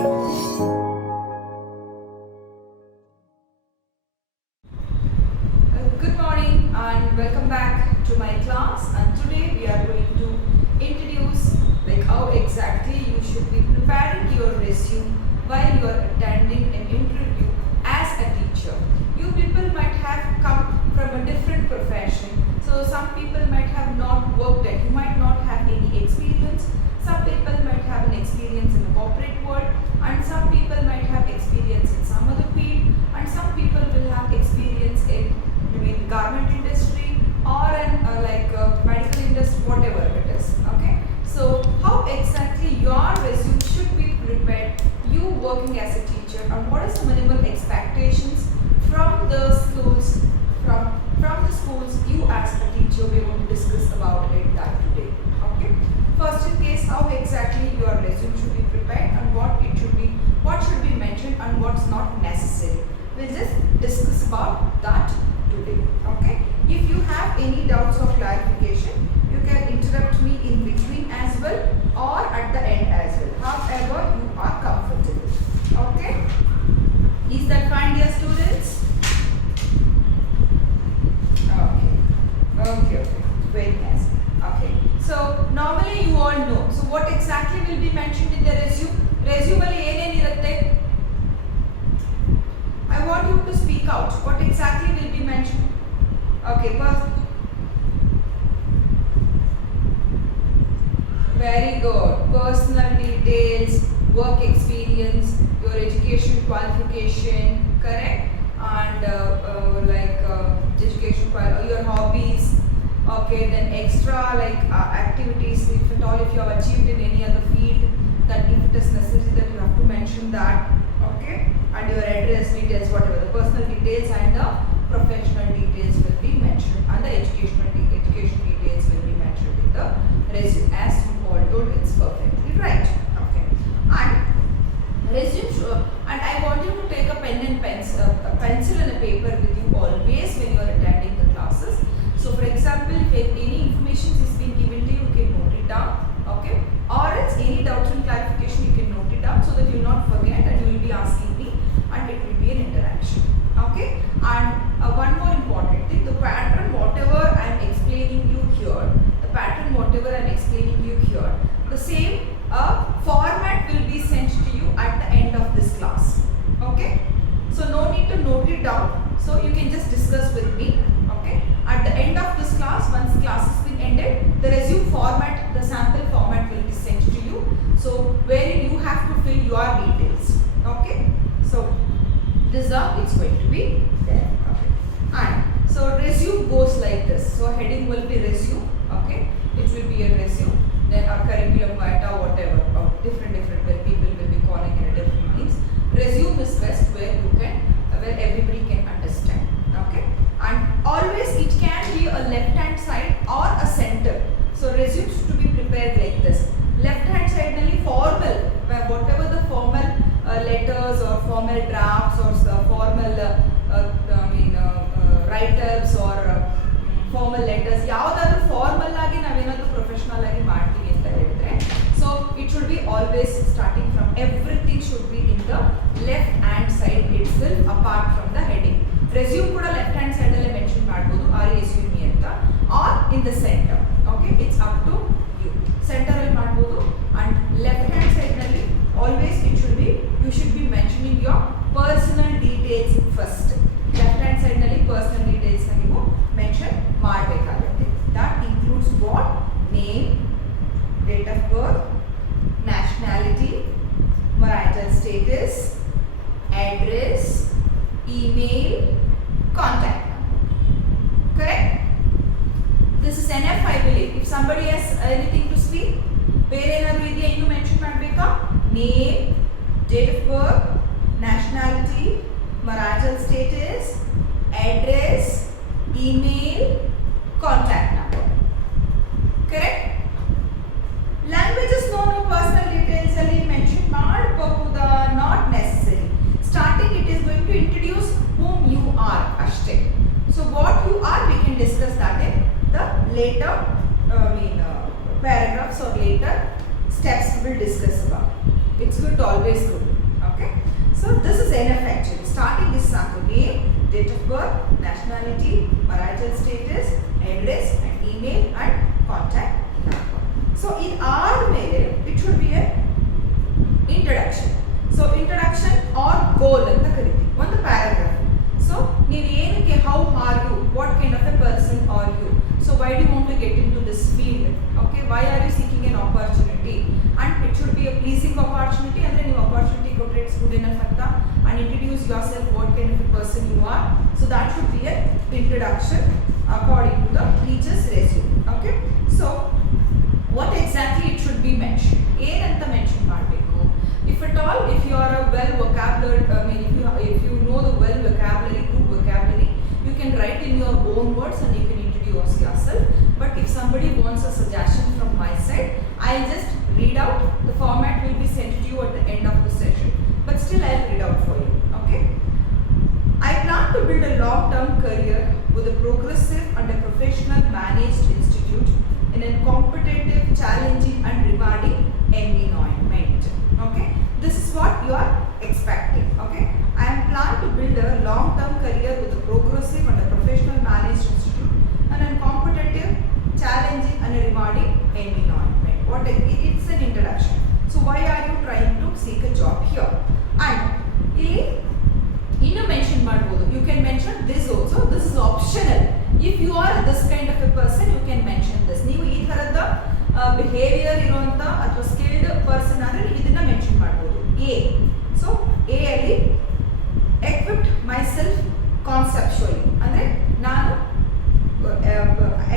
Good morning and welcome back to my class, and today we are going to introduce how exactly you should be preparing your resume while you are attending an interview as a teacher. You people might have come from a different profession, so some people might have not worked at, you might not have any experience. Some people might have an experience in the corporate world, and some people might have experience in some other field, and some people will have experience in garment industry or in medical industry, whatever it is. Okay, so how exactly your resume should be prepared, you working as a teacher, and what is the minimal expectations from the schools, from the schools you as a teacher. We want to discuss about it that today. Okay, first in case, how exactly your resume should be prepared and what it should be, what should be mentioned and what's not necessary. We'll just discuss about that today. Okay, if you have any doubts or clarification, you can interrupt me in between as well or at the end as well, however you are comfortable. Okay, is that fine, dear students? Okay, very nice. Okay, so normally you all know, so what exactly will be mentioned in the resume? Resume alli ಏನೇನಿರುತ್ತೆ? I want you to speak out. What exactly will be mentioned? Okay, very good. Personal details, work experience, your education qualification, correct? And education, your hobbies. Okay, then extra activities, if at all, if you have achieved in any other field, that if it is necessary that you have to mention that. Okay, and your address details, whatever the personal details and the professional details will be mentioned, and the education details will be mentioned in the resume. As you all told, it's perfectly right. Okay, and resume and I want you to take a pen and a pencil and a paper with you always when you are attending the classes. So for example, if any information is being given to you, you can note it down. Okay, or else any doubts and clarification, you can note it down so that you will not forget and you will be asking me, and it will be an interaction. Okay, and one more important thing, the pattern whatever I am explaining you here, the same format will be sent to you at the end of this class. Okay, so no need to note it down, so you can just discuss with me. Okay, at the end of this class, once class has been ended, the resume format, the sample format will be sent to you, so wherein you have to fill your details. Okay, so this it's going to be there. Okay, and so resume goes like this. So heading will be resume. Okay, it will be a resume, then a curriculum vitae, whatever, different where people will be calling it different names. Resume is best where you can, where everybody can understand. Okay, and always it can be a left hand side or a center. So resumes to be prepared like this. Left hand side only formal, where whatever the formal letters or formal drafts or formal write-ups or formal letters, ಯಾವುದಾದ್ರೂ formal ಆಗಿ ನಾವೇನಾದರೂ professional ಆಗಿ ಮಾಡ್ತೀವಿ ಅಂತ ಹೇಳಿದ್ರೆ, so it should be always starting from, everything should be in the left hand side itself, apart from the heading. Resume ಕೂಡ left hand side ಅಲ್ಲೇ mention ಮಾಡ್ಬೋದು, RSUME ಅಂತ, or in the centre. Okay, it's up to you. Centre ಅಲ್ಲಿ ಮಾಡ್ಬೋದು, and left hand side ನಲ್ಲಿ always it should be, you should be mentioning your personal details first. Left hand side ನಲ್ಲಿ personal details ನೀವು mention ಮಾಡಬೇಕಾಗುತ್ತೆ. That includes what? Name, date of birth, nationality, marital status, address, email, contact number. Correct? This is enough, I believe. If somebody has anything to speak, ಬೇರೆ ಏನಾದರೂ ಇದೆಯಾ ಇನ್ನು mention ಮಾಡಬೇಕಾ? Name, date of birth, nationality, marital status, address, email, contact number. Correct? Languages no personal details ಅಲ್ಲಿ mention ಮಾಡಬಹುದಾ? Not necessary. Starting it is going to introduce whom you are ಅಷ್ಟೇ. So what you are, we can discuss that in the later paragraphs or later steps we will discuss about. It's good to always good. Okay. So this is enough actually. Starting this sample: name, date of birth, nationality, marital status, address, and email and contact number. So in our mail, it should be a introduction. So introduction or goal ಅಂತ ಕರಿತೀವಿ. ಒಂದು paragraph. So ನೀವು ಏನಕ್ಕೆ, how are you, what kind of a person are you, so why do you want to get into this field, okay, why are you seeking an opportunity, and it should be a pleasing opportunity, ಅಂದ್ರೆ ನೀವು opportunity ಕೊಟ್ರೆ it's good enough ಅಂತ, and introduce yourself, what kind of a person you are. So that should be an introduction according to the teacher's resume. Okay. So what exactly it should be mentioned, ಏನಂತ mention ಮಾಡಬೇಕು? If at all, if you are a well vocabulary, I mean, if you know the well vocabulary, good vocabulary, you can write in your own words and you can introduce yourself. But if somebody wants a suggestion from my side, I'll just read out. The format will be sent to you at the end of the session, but still I'll read out for you. Okay. I plan to build a long-term career with a progressive and a professional managed institute in a competitive, challenging and rewarding environment. Okay, this is what you are expecting. Okay, I am planned to build a long-term career with a progressive and a professional managed institute and a competitive, challenging and a rewarding environment. What it's an introduction. So why are you trying to seek a job here? And mention ಮಾಡಬಹುದು. You can mention this also. This is optional. If you are this kind of a person, you can mention this. ನೀವು ಈ ತರದ behaviour ಇರುವಂತ ಅಥವಾ skilled person ಆದರೆ ನೀವು ಇದನ್ನ mention ಮಾಡಬಹುದು. ಎ. ಸೊ ಎ ಅಲ್ಲಿ equipped myself conceptually, ಅಂದ್ರೆ ನಾನು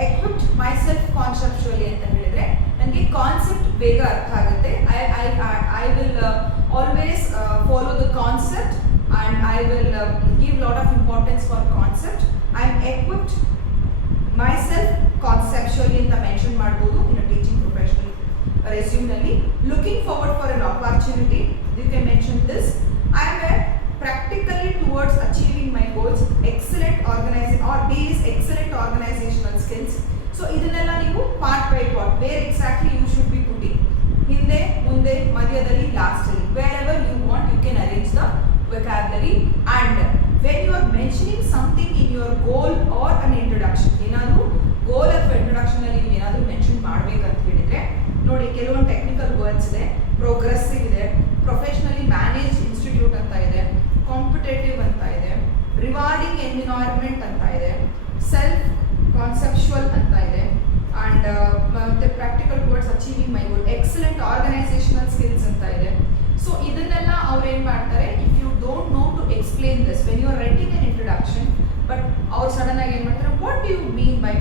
equipped myself conceptually ಅಂತ ಹೇಳಿದ್ರೆ ನನಗೆ ಕಾನ್ಸೆಪ್ಟ್ ಬೇಗ ಅರ್ಥ ಆಗುತ್ತೆ. I will always follow the concept and I will give lot of importance for concept. I am equipped myself conceptually ಅಂತ ಮೆನ್ಷನ್ ಮಾಡಬಹುದು in a teaching professional resume ನಲ್ಲಿ. Looking forward for an opportunity, you can mention this. I am practically towards achieving my goals. Excellent organizing, or B is excellent organizational skills. So ಇದನ್ನೆಲ್ಲ ನೀವು part by part where exactly you should be putting, ಹಿಂದೆ, ಮುಂದೆ, ಮಧ್ಯದಲ್ಲಿ, last ಅಲ್ಲಿ, wherever you want you can arrange the vocabulary. And when you are mentioning something in your goal or an introduction, ಏನಾದರೂ ಗೋಲ್ ಅಥವಾ introduction ಅಲ್ಲಿ ನೀವು ಏನಾದರೂ mention ಮಾಡಬೇಕಂತ ಹೇಳಿದ್ರೆ ನೋಡಿ, ಕೆಲವೊಂದು ಟೆಕ್ನಿಕಲ್ ವರ್ಡ್ಸ್ ಇದೆ, ಪ್ರೋಗ್ರೆಸಿವ್ ಇದೆ, ಪ್ರೊಫೆಷನಲಿ ಮ್ಯಾನೇಜ್ ಇನ್ಸ್ಟಿಟ್ಯೂಟ್ ಅಂತ ಇದೆ, ಕಾಂಪಿಟೇಟಿವ್ ಅಂತ ಇದೆ, ರಿವಾರ್ಡಿಂಗ್ ಎನ್ವಿರಾನ್ಮೆಂಟ್ ಅಂತ ಇದೆ, ಸೆಲ್ಫ್ ಕಾನ್ಸೆಪ್ಚುವಲ್ ಅಂತ ಇದೆ, ಅಂಡ್ ಮತ್ತೆ practical words achieving my goal, excellent organisational skills ಅಂತ ಇದೆ. ಸೊ ಇದನ್ನೆಲ್ಲ ಅವ್ರು ಏನು ಮಾಡ್ತಾರೆ, if you don't know to explain this when you are writing an introduction, but ಅವ್ರು ಸಡನ್ ಆಗಿ ಏನು ಮಾಡ್ತಾರೆ, what do you mean by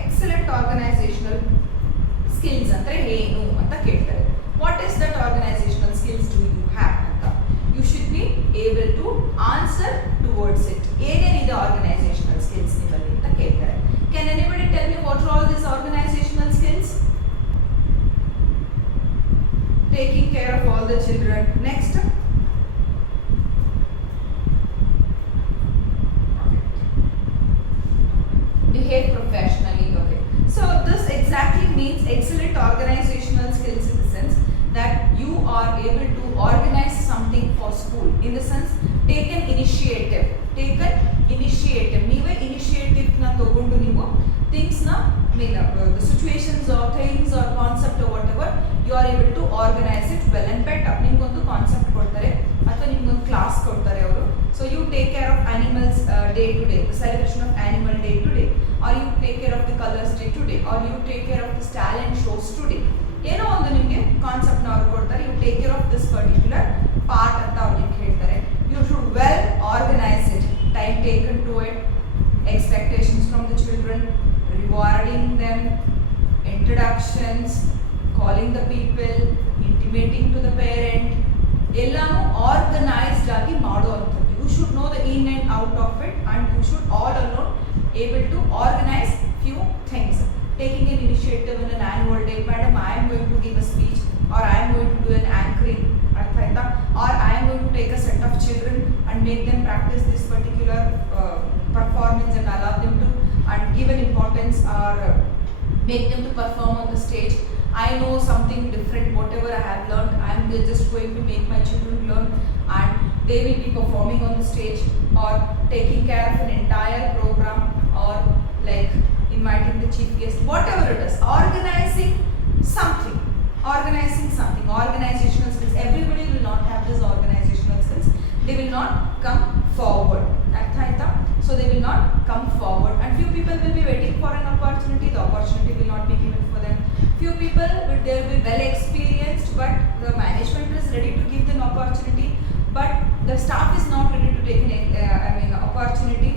excellent organisational skills ಅಂದರೆ ಏನು ಅಂತ ಕೇಳ್ತಾರೆ. What is that organisational skills do you have ಅಂತ you should be able to answer towards it. ಏನೇನಿದೆ ಆರ್ಗನೈಸೇಷನಲ್ ಸ್ಕಿಲ್ಸ್ ನಿಮ್ಮಲ್ಲಿ ಅಂತ ಕೇಳ್ತಾರೆ. Can anybody tell me what are all this organisational skills? Taking care of all the children. Next. Behave professionally. Okay. So this exactly means excellent organizational skills in the sense that you are able to organize something for school. In the sense, take an initiative. ನೀವೇ initiative ನ ತಗೊಂಡು ನೀವು things ನ the situations or things or concept or whatever you are able to organize it well and better. ನಿಮ್ಗೊಂದು concept ಕೊಡ್ತಾರೆ ಅಥವಾ ನಿಮ್ಗೊಂದು class ಕೊಡ್ತಾರೆ ಅವರು. So you take care of animals day to day, the celebration of animal day to day, or you take care of the colors day to day, or you take care of the talent shows today. ಏನೋ ಒಂದು ನಿಮಗೆ concept ನ ಅವರು ಕೊಡ್ತಾರೆ. You take care of this particular part ಅಂತ ಅವ್ರು ನಿಮ್ಗೆ ಹೇಳ್ತಾರೆ. You should well organize it, time taken to it, expectations from the children, rewarding them, introductions, calling the people, intimating to the parent, ಎಲ್ಲಾನು organised ಆಗಿ ಮಾಡುವಂಥದ್ದು. You should know the in and out of it and you should all alone able to organise few things. Taking an initiative in an annual day, madam I am going to give a speech, or I am going to do an anchoring, ಅರ್ಥ ಆಯ್ತಾ, or I am going to take a set of children and make them practise this particular performance and allow them to and give an importance or make them to perform on the stage. I know something different. Whatever I have learned, I am just going to make my children learn, and they will be performing on the stage or taking care of an entire program, or like inviting the chief guest, whatever it is, organizing something, organizational skills. Everybody will not have this organizational skills. They will not come forward. So they will not come forward, and few people will be waiting for an opportunity. The opportunity will not be given for them. Few people they will be well experienced, but the management is ready to give them opportunity, but the staff is not ready to take an opportunity.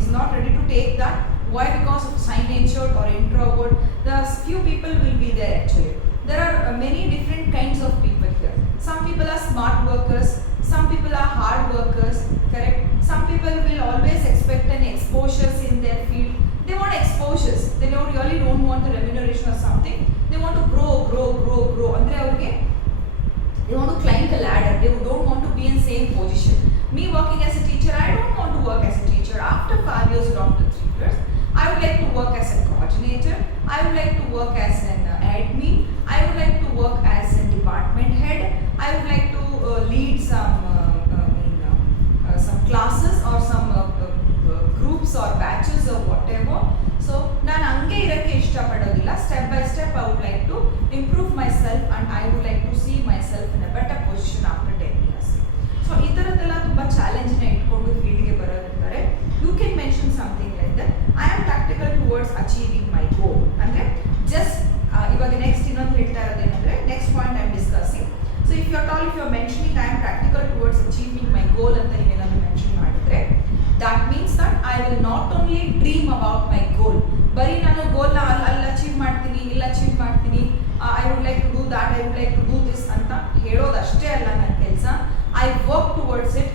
Is not ready to take that. Why? Because of shy natured or introvert. The few people will be there actually. There are many different kinds of people here. Some people are smart workers. Some people are hard workers. Correct. Some people will always expect an exposures in their field. They want exposures. They really don't want the remuneration or something. They want to grow. Andre avrige they want to climb the ladder. They don't want to be in same position. Me working as a teacher, I don't want to work as a teacher after 5 years or after 3 years. I would like to work as a coordinator. I would like to work as an admin. I would like to work as a department head. I would like to lead some classes or some groups or batches or whatever. So ನಾನು ಹಂಗೆ ಇರಕ್ಕೆ ಇಷ್ಟಪಡೋದಿಲ್ಲ. Step by step I would like to improve myself, and I would like to see myself in a better position after 10 years. So ಈ ಥರದ್ದೆಲ್ಲ ತುಂಬ ಚಾಲೆಂಜ್ನ ಇಟ್ಕೊಂಡು ಫೀಲ್ಡ್ಗೆ ಬರೋರಿರ್ತಾರೆ. You can mention something like that. I am practical towards achieving my goal. ಅಂದರೆ just ಇವಾಗ next ಇನ್ನೊಂದು ಹೇಳ್ತಾ ಇರೋದೇನೆಂದರೆ next point I am discussing. So if you are mentioning I am practical towards achieving my goal ಅಂತ ನೀವೇನಾದರೂ mention ಮಾಡಿದ್ರೆ, that means that I will not only dream about my goal. ಬರೀ ನಾನು ಗೋಲ್ನ ಅಲ್ಲಿ ಅಚೀವ್ ಮಾಡ್ತೀನಿ, ಇಲ್ಲಿ ಅಚೀವ್ ಮಾಡ್ತೀನಿ, I would like to do that, I would like to do this ಅಂತ ಹೇಳೋದಷ್ಟೇ ಅಲ್ಲ ನನ್ನ ಕೆಲಸ. I work towards it,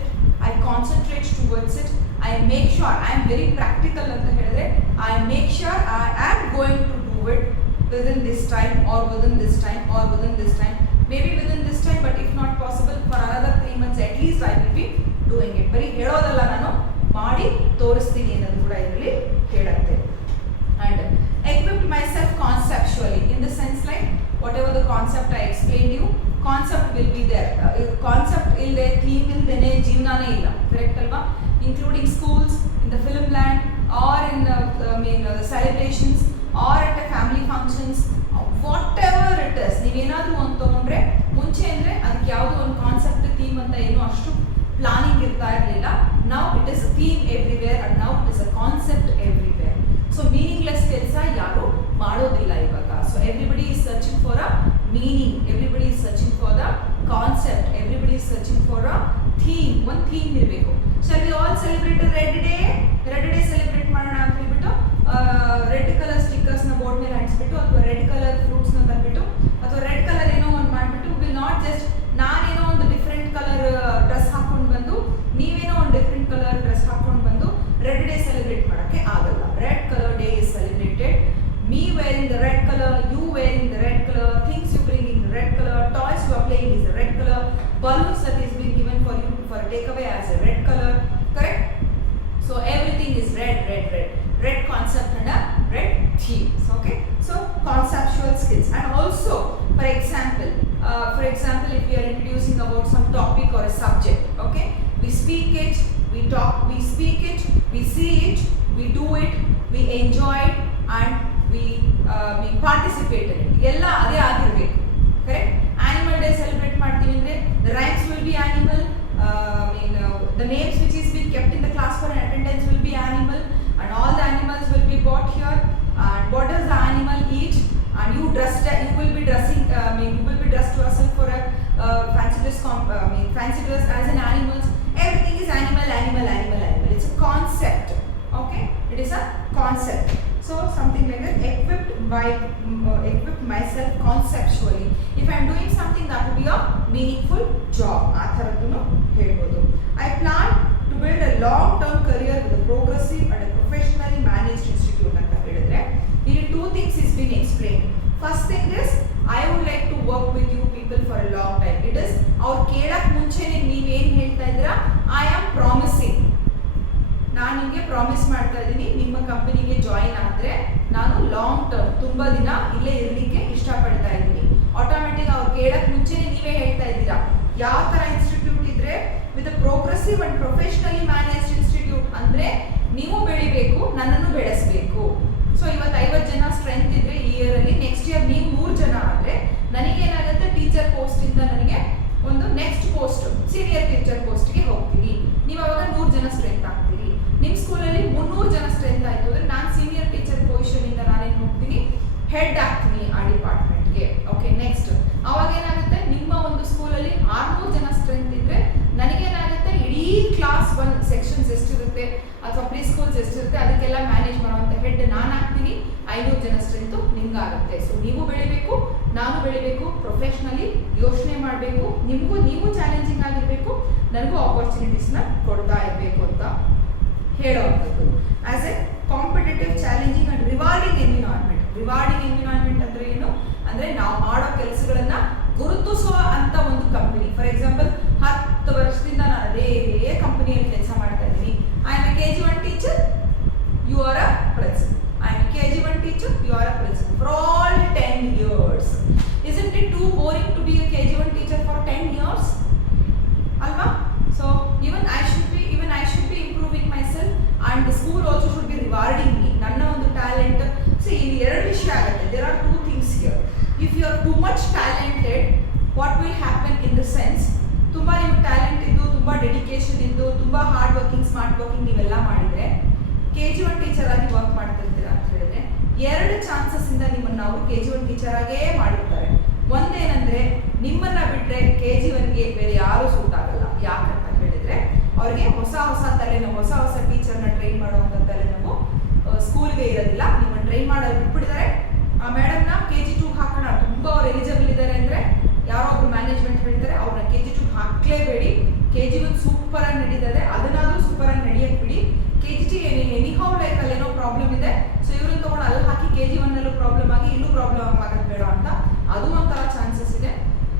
I concentrate towards it, I make sure I am very practical ಅಂತ ಹೇಳಿದ್ರೆ, I make sure I am going to do it within this time or within this time or within this time, maybe within this time, but if not possible for another 3 months at least I will be doing it. ಬರೀ ಹೇಳೋದಲ್ಲ, ನಾನು ಮಾಡಿ ತೋರಿಸ್ತೀನಿ ಅನ್ನೋದು ಕೂಡ ಇದರಲ್ಲಿ ಹೇಳುತ್ತೆ. And equipped myself conceptually in the sense like whatever the concept I explained you, concept will be there. Concept illde theme ildene jeevnane illa, correct alva? Including schools, in the film land, or in the celebrations, or at a family functions, whatever it is. ನೀವೇನಾದರೂ ಒಂದು ತೊಗೊಂಡ್ರೆ ಮುಂಚೆ ಅಂದರೆ ಅದಕ್ಕೆ ಯಾವುದೋ ಒಂದು concept theme ಅಂತ ಏನೋ ಅಷ್ಟು ಪ್ಲಾನಿಂಗ್ ಇರ್ತಾ ಇರಲಿಲ್ಲ. Now it is a theme everywhere, and now it is a concept everywhere. So meaningless ಕೆಲಸ ಯಾರು ಮಾಡೋದಿಲ್ಲ ಇವಾಗ. So everybody is searching for a meaning, everybody is searching for the concept, everybody is searching for a theme. ಒಂದು theme ಇರಬೇಕು. Shall we all celebrate a red day? Red day celebrate ಮಾಡೋಣ ಅಂತ ಹೇಳ್ಬಿಟ್ಟು red colour ಸ್ಟಿಕ್ಕರ್ಸ್ನ board ಮೇಲೆ ಅಂಟಿಸ್ಬಿಟ್ಟು, ಅಥವಾ red colour ಫ್ರೂಟ್ಸ್ನ ತಂದ್ಬಿಟ್ಟು, ಅಥವಾ red colour ಏನೋ ಒಂದು ಮಾಡಿಬಿಟ್ಟು, ವಿಲ್ ನಾಟ್ ಜಸ್ಟ್ ನಾನೇನೋ ಒಂದು ಡಿಫ್ರೆಂಟ್ ಕಲರ್ ಡ್ರೆಸ್ ಹಾಕೊಂಡು ಬಂದು ನೀವೇನೋ ಒಂದು ಡಿಫ್ರೆಂಟ್ ಕಲರ್ ಡ್ರೆಸ್ ಹಾಕೊಂಡು ಬಂದು ರೆಡ್ ಡೇ ಸೆಲೆಬ್ರೇಟ್ ಮಾಡೋಕ್ಕೆ ಆಗಲ್ಲ. Red colour day is celebrated. Me wearing the red color, you wearing the red color, things you bring in the red color, toys you are playing is the red color, balloons that is being given for you for a takeaway as a red color, correct? So everything is red, red, red. Red concept and a red theme. Okay? So conceptual skills. And also, for example, if we are introducing about some topic or a subject, okay? We speak it, we talk, we speak it, we see it, we do it, we enjoy it, and we participate in it. ಎಲ್ಲ ಅದೇ ಆಗಿರಬೇಕು, correct? Animal day celebrate ಮಾಡ್ತೀವಿ ಅಂದರೆ the rhymes will be animal, the names which is being kept in the class for attendance will be animal, and all the animals will be brought here, and what does the animal eat, and you will be dressing, you will be dressed yourself for a fancy dress as an animals. Everything is animal. It's a concept, okay? It is a concept. So something like that, equip myself conceptually. If I am doing something, that will be a meaningful job. ಆ ಥರದ್ದು ಹೇಳ್ಬೋದು. I plan to build a long-term career with a progressive and a professionally managed institute ಅಂತ ಹೇಳಿದ್ರೆ, ಇಲ್ಲಿ 2 things is being explained. First thing is, I would like to work with you people for a long time. It is ಅವ್ರು ಕೇಳಕ್ಕೆ ಮುಂಚೆನೇ ನೀವೇನು ಹೇಳ್ತಾ ಇದ್ದೀರಾ, I am promising. ನಾನು ನಿಮಗೆ ಪ್ರಾಮಿಸ್ ಮಾಡ್ತಾ ಇದ್ದೀನಿ, ನಿಮ್ಮ ಕಂಪನಿಗೆ ಜಾಯಿನ್ ಆದರೆ ನಾನು ಲಾಂಗ್ ಟರ್ಮ್ ತುಂಬಾ ದಿನ ಇಲ್ಲೇ ಇರಲಿಕ್ಕೆ ಇಷ್ಟಪಡ್ತಾ ಇದ್ದೀನಿ. ಆಟೋಮೆಟಿಕ್ ಅವ್ರು ಕೇಳಕ್ ಮುಂಚೆನೆ ನೀವೇ ಹೇಳ್ತಾ ಇದ್ದೀರಾ ಯಾವ ತರ ಇನ್ಸ್ಟಿಟ್ಯೂಟ್ ಇದ್ರೆ with progressive and professionally managed institute ಅಂದ್ರೆ ನೀವು ಬೆಳಿಬೇಕು, ನನ್ನನ್ನು ಬೆಳೆಸಬೇಕು. ಸೊ ಇವತ್ತು 50 ಜನ ಸ್ಟ್ರೆಂತ್ ಇದ್ರೆ ಈ ಇಯರ್ ಅಲ್ಲಿ, ನೆಕ್ಸ್ಟ್ ಇಯರ್ ನೀವು 100 ಜನ ಆದ್ರೆ ನನಗೇನಾಗುತ್ತೆ, ಟೀಚರ್ ಪೋಸ್ಟ್ ಇಂದ ನನಗೆ ಒಂದು ನೆಕ್ಸ್ಟ್ ಪೋಸ್ಟ್ ಸೀನಿಯರ್ ಟೀಚರ್ ಪೋಸ್ಟ್ಗೆ ಹೋಗ್ತೀನಿ. ನೀವು ಅವಾಗ 100 ಜನ ಸ್ಟ್ರೆಂತ್ ಆಗ್ತೀರಿ. ನಿಮ್ಮ ಸ್ಕೂಲಲ್ಲಿ 300 ಜನ ಸ್ಟ್ರೆಂತ್ ಆಯ್ತು ಅಂದ್ರೆ ನಾನು ಸೀನಿಯರ್ ಟೀಚರ್ ಪೊಸಿಷನ್ ಇಂದ ನಾನೇನು ಹೋಗ್ತೀನಿ, ಹೆಡ್ ಆಗ್ತೀನಿ ಆ ಡಿಪಾರ್ಟ್ಮೆಂಟ್ಗೆ. ಓಕೆ, ನೆಕ್ಸ್ಟ್ ಅವಾಗ ಏನಾಗುತ್ತೆ, ನಿಮ್ಮ ಒಂದು ಸ್ಕೂಲಲ್ಲಿ 600 ಜನ ಸ್ಟ್ರೆಂತ್ ಇದ್ರೆ ನನಗೇನಾಗುತ್ತೆ, ಇಡೀ ಕ್ಲಾಸ್ 1 ಸೆಕ್ಷನ್ಸ್ ಎಷ್ಟಿರುತ್ತೆ ಅಥವಾ ಪ್ರೀ ಸ್ಕೂಲ್ಸ್ ಎಷ್ಟಿರುತ್ತೆ ಅದಕ್ಕೆಲ್ಲ ಮ್ಯಾನೇಜ್ ಮಾಡುವಂತ ಹೆಡ್ ನಾನು ಆಗ್ತೀನಿ. 500 ಜನ ಸ್ಟ್ರೆಂತ್ ನಿಮ್ಗಾಗುತ್ತೆ. ಸೊ ನೀವು ಬೆಳಿಬೇಕು, ನಾನು ಬೆಳಿಬೇಕು, ಪ್ರೊಫೆಷನಲಿ ಯೋಚನೆ ಮಾಡಬೇಕು, ನೀವು ಚಾಲೆಂಜಿಂಗ್ ಆಗಿರ್ಬೇಕು, ನನಗೂ ಆಪರ್ಚುನಿಟೀಸ್ನ ಕೊಡ್ತಾ ಇರಬೇಕು ಅಂತ ಹೇಳುವಂಥದ್ದು. As A competitive, challenging and rewarding environment. Rewarding environment ಅಂದ್ರೆ ಏನು ಅಂದ್ರೆ ನಾವು ಮಾಡೋ ಕೆಲಸಗಳನ್ನ ಗುರುತಿಸುವ ಅಂತ ಒಂದು ಕಂಪನಿ. ಫಾರ್ ಎಕ್ಸಾಂಪಲ್ 10 ವರ್ಷದಿಂದ ನಾನು ಅದೇ ಕಂಪನಿಯಲ್ಲಿ ಕೆಲಸ ಮಾಡ್ತಾ ಇದ್ದೀನಿ. I am a KG1 teacher, you are a principal. I am a KG1 teacher, you are a principal for all 10 years. Isn't it too boring to be a KG1 teacher for 10 years? Alva? So even I should be improving myself, and the school also should be rewarding me. Nanna ಒಂದು talent. See, ಇಲ್ಲಿ ಎರಡು ವಿಷಯ ಆಗುತ್ತೆ. There are two things here. If you are too much talented, what will happen in the sense, ತುಂಬಾ ನಿಮಗೆ talent ಇದ್ದು, ತುಂಬಾ dedication ಇದ್ದು, ತುಂಬಾ ಹಾರ್ಡ್ ವರ್ಕಿಂಗ್, ಸ್ಮಾರ್ಟ್ ವರ್ಕಿಂಗ್ ನೀವೆಲ್ಲ ಮಾಡಿದ್ರೆ KG1 ಟೀಚರ್ ಆಗಿ ವರ್ಕ್ ಮಾಡ್ತಾ ಇರ್ತೀರಾ ಅಂತ ಹೇಳಿದ್ರೆ 2 ಚಾನ್ಸಸ್ ಇಂದ ನಿಮ್ಮನ್ನ ಅವರು KG1 ಟೀಚರ್ ಆಗೇ ಮಾಡಿರ್ತಾರೆ. ಒಂದೇನಂದ್ರೆ ನಿಮ್ಮನ್ನ ಬಿಟ್ರೆ KG1ಗೆ ಬೇರೆ ಯಾರು ಸೂಟ್ ಆಗಲ್ಲ. ಯಾಕಂತ ಹೇಳಿದ್ರೆ ಅವ್ರಿಗೆ ಹೊಸ ತಲೆನೋವು, ಹೊಸ ಟೀಚರ್ನ ಟ್ರೈನ್ ಮಾಡುವಂತ ತಲೆನೋವು ಸ್ಕೂಲ್ಗೆ ಇರೋದಿಲ್ಲ. ನಿಮ್ಮನ್ನ ಟ್ರೈನ್ ಮಾಡೋದು ಬಿಟ್ಬಿಟ್ಟಿದ್ದಾರೆ. ಆ ಮೇಡಮ್ನ KG2 ಹಾಕೋಣ, ತುಂಬಾ ಅವ್ರು ಎಲಿಜಿಬಲ್ ಇದ್ದಾರೆ ಅಂದ್ರೆ ಯಾರೋ ಒಬ್ರು ಮ್ಯಾನೇಜ್ಮೆಂಟ್ ಹೇಳ್ತಾರೆ ಅವ್ರನ್ನ KG2 ಹಾಕ್ಲೇಬೇಡಿ, KG1 ಸೂಪರ್ ಆಗಿ ನಡೀತದೆ, ಅದನ್ನಾದ್ರೂ ಸೂಪರ್ ಆಗಿ ನಡೆಯಕ್ ಬಿಡಿ. KG2 ಎನಿಹೌ ಲೈಕ್ ಅಲ್ಲೇನೋ ಪ್ರಾಬ್ಲಮ್ ಇದೆ, ಸೊ ಇವ್ರನ್ನ ತಗೊಂಡು ಅಲ್ಲಿ ಹಾಕಿ KG1 ನಲ್ಲೂ ಪ್ರಾಬ್ಲಮ್ ಆಗಿ ಇಲ್ಲೂ ಪ್ರಾಬ್ಲಮ್ ಆಗೋದು ಬೇಡ ಅಂತ ಅದು ಒಂಥರ ಚಾನ್ಸಸ್ ಇದೆ.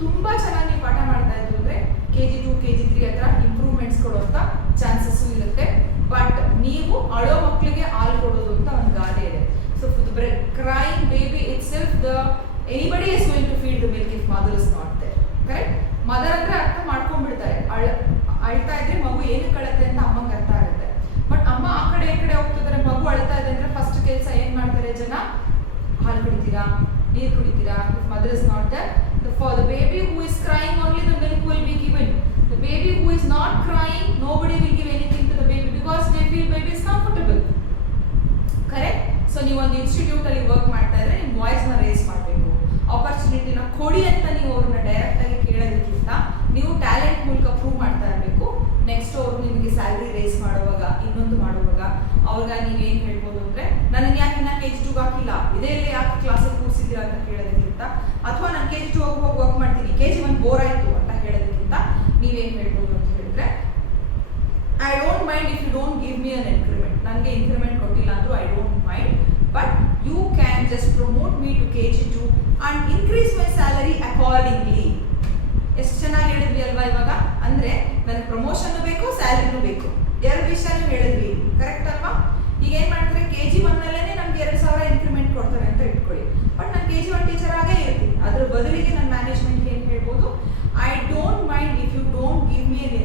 ತುಂಬಾ ಚೆನ್ನಾಗಿ ನೀವು ಪಾಠ ಮಾಡ್ತಾ ಇದ್ರು ಅಂದ್ರೆ KG2 KG3 ಹತ್ರ ಇಂಪ್ರೂವ್ಮೆಂಟ್ಸ್ ಕೊಡುವಂತ ಚಾನ್ಸಸ್ ಇರುತ್ತೆ. ಬಟ್ ನೀವು ಅಳೋ ಮಕ್ಕಳಿಗೆ ಹಾಲು ಕೊಡೋದು ಅಂತ ಒಂದು ಗಾದೆ ಇದೆ. So crying baby itself anybody is going to feed the milk if mother is not there. Correct? Mother ಅಂದ್ರೆ ಅರ್ಥ ಮಾಡ್ಕೊಂಡ್ಬಿಡ್ತಾರೆ, ಅಳ್ತಾ ಇದ್ರೆ ಮಗು ಏನಕ್ಕೆ ಅಳುತ್ತೆ ಅಂತ ಅಮ್ಮಂಗೆ ಅರ್ಥ ಆಗುತ್ತೆ. ಬಟ್ ಅಮ್ಮ ಆ ಕಡೆ ಈ ಕಡೆ ಹೋಗ್ತಿದ್ದಾರೆ, ಮಗು ಅಳ್ತಾ ಇದೆ ಅಂದ್ರೆ ಫಸ್ಟ್ ಕೆಲಸ ಏನ್ ಮಾಡ್ತಾರೆ ಜನ, ಹಾಲು ಕುಡಿತೀರಾ, ನೀರು ಕುಡಿತೀರಾ. If mother is not there, for the baby who is crying only the milk will be given. The baby who is not crying, nobody will give anything to the baby because they feel baby is comfortable. Correct? So ನೀವು ಒಂದು institute ಅಲ್ಲಿ work ಮಾಡ್ತಾ ಇದ್ರೆ ನಿಮ್ಮ voice ನ race ಮಾಡಬೇಕು, ಆಪರ್ಚುನಿಟಿನ ಕೊಡಿ ಅಂತ ನೀವು ಅವ್ರನ್ನ ಡೈರೆಕ್ಟ್ ಆಗಿ ಕೇಳೋದಕ್ಕಿಂತ ನೀವು ಟ್ಯಾಲೆಂಟ್ ಮೂಲಕ ಪ್ರೂವ್ ಮಾಡ್ತಾ ಇರಬೇಕು. ನೆಕ್ಸ್ಟ್ ಅವರು ನಿಮಗೆ ಸ್ಯಾಲರಿ ರೇಸ್ ಮಾಡುವಾಗ, ಇನ್ನೊಂದು ಮಾಡುವಾಗ ಅವಾಗ ನೀವೇನ್ ಹೇಳ್ಬೋದು ಅಂದ್ರೆ ನನಗೆ ಯಾಕೆ ಇನ್ನ KG2 ಹಾಕಿಲ್ಲ, ಇದೇ ಯಾಕೆ ಕ್ಲಾಸಲ್ಲಿ ಕೂರಿಸಿದ್ದೀರಾ ಅಂತ ಕೇಳೋದಕ್ಕಿಂತ, ಅಥವಾ ನಾನು KG2 ಹೋಗಿ ವರ್ಕ್ ಮಾಡ್ತೀನಿ, KG1 ಬೋರ್ ಆಯ್ತು ಅಂತ ಹೇಳೋದಕ್ಕಿಂತ ನೀವೇನ್ ಹೇಳ್ಬೋದು ಅಂತ ಹೇಳಿದ್ರೆ, I don't mind if you don't give me an increment. ನನಗೆ ಇನ್ಕ್ರಿಮೆಂಟ್ ಕೊಟ್ಟಿಲ್ಲ ಅಂದ್ರೂ I don't mind, but you can just promote me to KG2 and increase my salary accordingly. ಎಷ್ಟು ಚೆನ್ನಾಗಿ ಹೇಳಿದ್ವಿ ಅಲ್ವಾ ಇವಾಗ? ಅಂದ್ರೆ ನನಗೆ ಪ್ರಮೋಷನ್ ಬೇಕು, ಸ್ಯಾಲರಿನೂ ಬೇಕು, 2 ವಿಷಯನೂ ಹೇಳಿದ್ವಿ. ಕರೆಕ್ಟ್ ಅಲ್ವಾ? ಈಗ ಏನ್ ಮಾಡ್ತಾರೆ, KG1 ನಲ್ಲೇನೆ ನಮ್ಗೆ 2,000 ಇನ್ಕ್ರಿಮೆಂಟ್ ಕೊಡ್ತಾರೆ ಅಂತ ಇಟ್ಕೊಳ್ಳಿ. ಬಟ್ ನಾನು KG1 ಟೀಚರ್ ಆಗೇ ಇರ್ತೀನಿ. ಅದ್ರ ಬದಲಿಗೆ ನನ್ನ ಮ್ಯಾನೇಜ್ಮೆಂಟ್ ಏನ್ ಹೇಳ್ಬೋದು, I don't mind if you don't give me an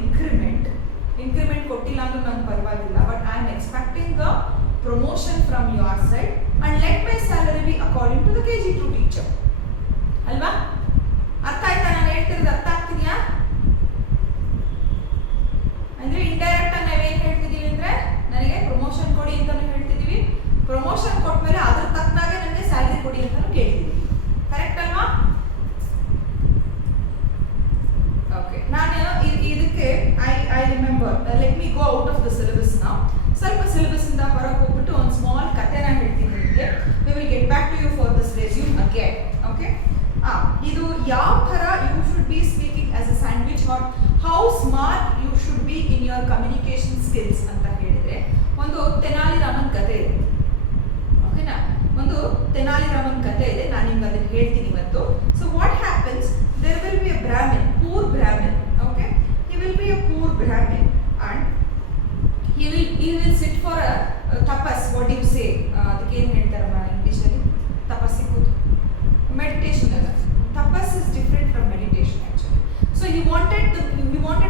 increment ಕೊಟ್ಟಿಲ್ಲ ಅಂದ್ರೂ ನಂಗೆ ಪರವಾಗಿಲ್ಲ, but I am expecting a promotion from your side and let my salary be according to the KG2 teacher. ಅಲ್ವಾ? ಅರ್ಥ ಆಯ್ತಾ? ನಾನು ಹೇಳ್ತಿರೋದು ಅರ್ಥ ಆಗ್ತಿದ್ಯಾ? ಅಂದ್ರೆ ಇಂಡೈರೆಕ್ಟ್ ಆಗಿ ನಾವೇನ್ ಹೇಳ್ತಿದೀವಿ ಅಂದ್ರೆ ನನಗೆ ಪ್ರಮೋಷನ್ ಕೊಡಿ ಅಂತಾನು ಹೇಳ್ತಿದೀವಿ, ಪ್ರಮೋಷನ್ ಕೊಟ್ಮೇಲೆ ಅದ್ರ ತಕ್ಕನಾಗೆ ನನಗೆ ಸ್ಯಾಲರಿ ಕೊಡಿ ಅಂತಾನು ಕೇಳ್ತಿದೀವಿ. ಕರೆಕ್ಟ್ ಅಲ್ವಾ? ಓಕೆ, ನಾನು ಇದಕ್ಕೆ I remember, let me go out of the syllabus now. ಸ್ವಲ್ಪ ಸಿಲೆಬಸ್ ಇಂದ ಹೊರಗೆ ಹೋಗ್ಬಿಟ್ಟು ಒಂದು ಸ್ಮಾಲ್ ಕಥೆನ ಹೇಳ್ತೀನಿ ನಿಮಗೆ. We will get back to you for this resume again. Okay, ಇದು ಯಾವ ತರ you should be speaking as a sandwich, or how smart you should be in your communication skills ಅಂತ ಹೇಳಿದ್ರೆ, ಒಂದು ತೆನಾಲಿ ರಾಮನ್ ಕಥೆ ಇದೆ. ಓಕೆನಾ? ಒಂದು ತೆನಾಲಿ ರಾಮನ್ ಕಥೆ ಇದೆ, ನಾನು ನಿಮ್ಗೆ ಅದನ್ನ ಹೇಳ್ತೀನಿ ಇವತ್ತು. So what happens, there will be a brahmin, poor brahmin. Okay, he will be a poor Brahmin and he will sit for a tapas. What do you say? ಅದಕ್ಕೆ ಏನು ಹೇಳ್ತಾರಮ್ಮ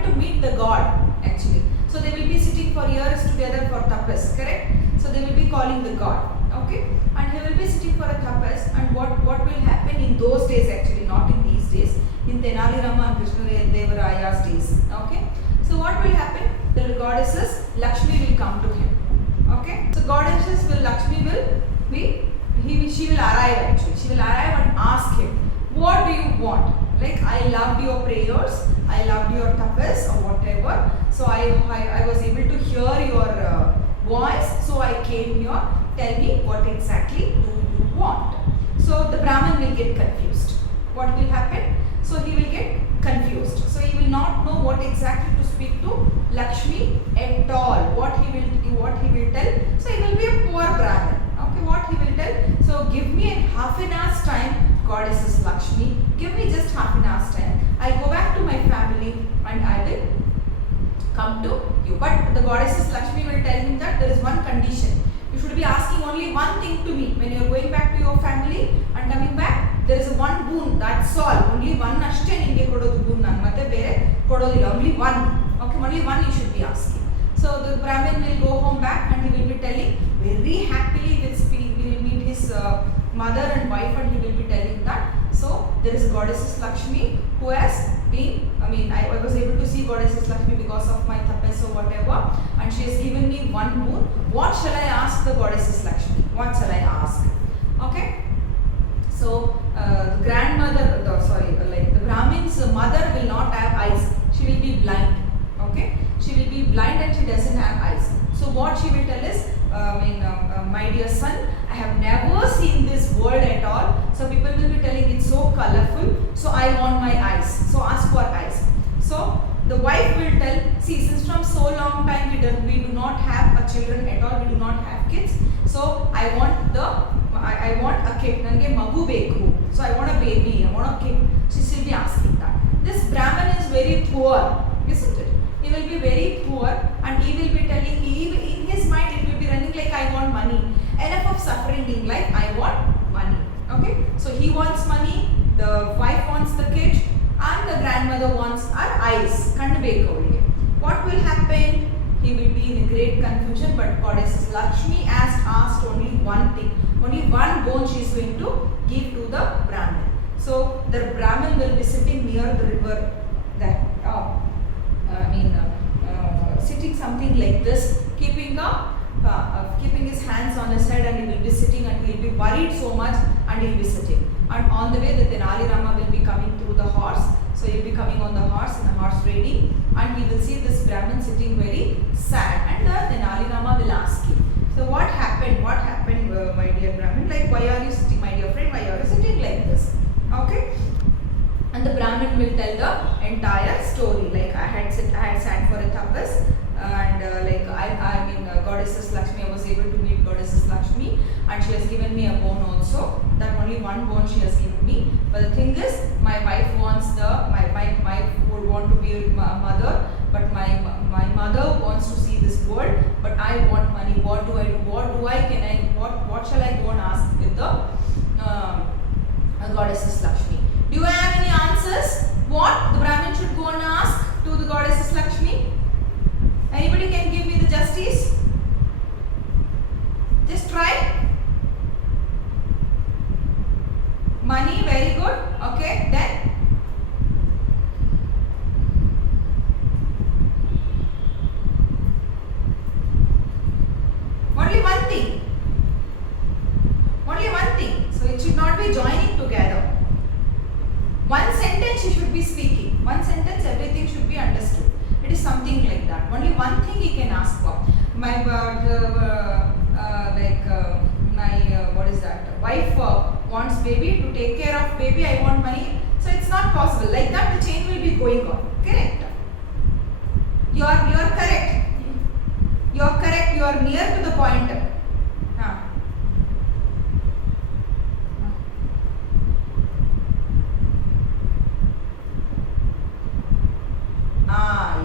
wanted to meet the god actually. So they will be sitting for years together for tapas, correct? So they will be calling the god, okay? And he will be sitting for a tapas, and what will happen in those days actually, not in these days, in Tenali Rama and Krishnadevaraya's days, okay? So what will happen? The goddesses Lakshmi will come to him, okay? So goddesses will, Lakshmi will be, she will arrive actually. She will arrive and ask him, what do you want? Like, I loved your prayers, I loved your tapas or whatever. So I was able to hear your voice. So I came here. Tell me what exactly do you want? So the Brahmin will get confused. What will happen? So he will get confused. So he will not know what exactly to speak to Lakshmi at all. What he will tell. So he will be a poor Brahmin. Okay, what he will tell. So give me half an hour's time, Goddesses Lakshmi. Give me just half an hour's time. I'll go back to my family and I will come to you. But the Goddesses Lakshmi will tell him that there is one condition. You should be asking only one thing to me. When you are going back to your family and coming back, there is one boon. That's all. Only one ashte ninge kododu boon nan matte bere kododilla. Only one. Okay, only one you should be asking. So the Brahmin will go home back and he will be telling very happily. He will meet his mother and wife and he will be telling that. So there is a Goddesses Lakshmi who has been, I was able to see Goddesses Lakshmi because of my tapas or whatever, and she has given me one boon. What shall I ask the Goddesses Lakshmi? What shall I ask? Okay. So the grandmother, the Brahmin's mother will not have eyes. She will be blind. Okay. She will be blind and she doesn't have eyes. So what she will tell is, my dear son, I have never seen this world at all. So people will be telling it's so colorful. So I want my eyes. So ask for eyes. So the wife will tell, see, since from so long time we do not have a children at all. We do not have kids. So I want a kid. Nange magu beku. So I want a baby. I want a kid. She will be asking that. This Brahmin is very poor, isn't it? He will be very poor and he will be telling, in his mind it will be running like, I want money. Enough of suffering in life, I want money. Okay, so he wants money, the wife wants the kid, and the grandmother wants our eyes. What will happen? He will be in a great confusion, but Goddess Lakshmi has asked only one thing. Only one bone she is going to give to the Brahmin. So the Brahmin will be sitting near the river, sitting something like this, keeping his hands on his head, and he will be sitting and he will be worried so much and he will be sitting. And on the way the Tenali Rama will be coming through the horse. So he will be coming on the horse in the horse riding, and he will see this Brahmin sitting very sad, and the Tenali Rama will ask him, so what happened? What happened, my dear Brahmin? Like, why are you sitting, my dear friend? Why are you sitting like this? Okay. And the Brahmin will tell the entire story. Like, I had sat for a tapas, and Goddesses Lakshmi, I was able to meet Goddesses Lakshmi, and she has given me a bone also. That only one bone she has given me. But the thing is, my wife would want to be a mother, but my mother wants to see this world, but I want money. What do I do? What shall I go and ask with the Goddesses Lakshmi? Do you have any answers? What the Brahmin should go and ask to the Goddesses Lakshmi? Anybody can give me the justice? Just try. Money, very good. Okay, then only one thing. Only one thing. So it should not be joining together. One sentence you should be speaking. One sentence, everything should be understood. It is something like that. Only one thing he can ask for. My wife wants baby, to take care of baby, I want money. So it's not possible. Like that the chain will be going on. Correct? You are correct. You are correct. You are near to the point.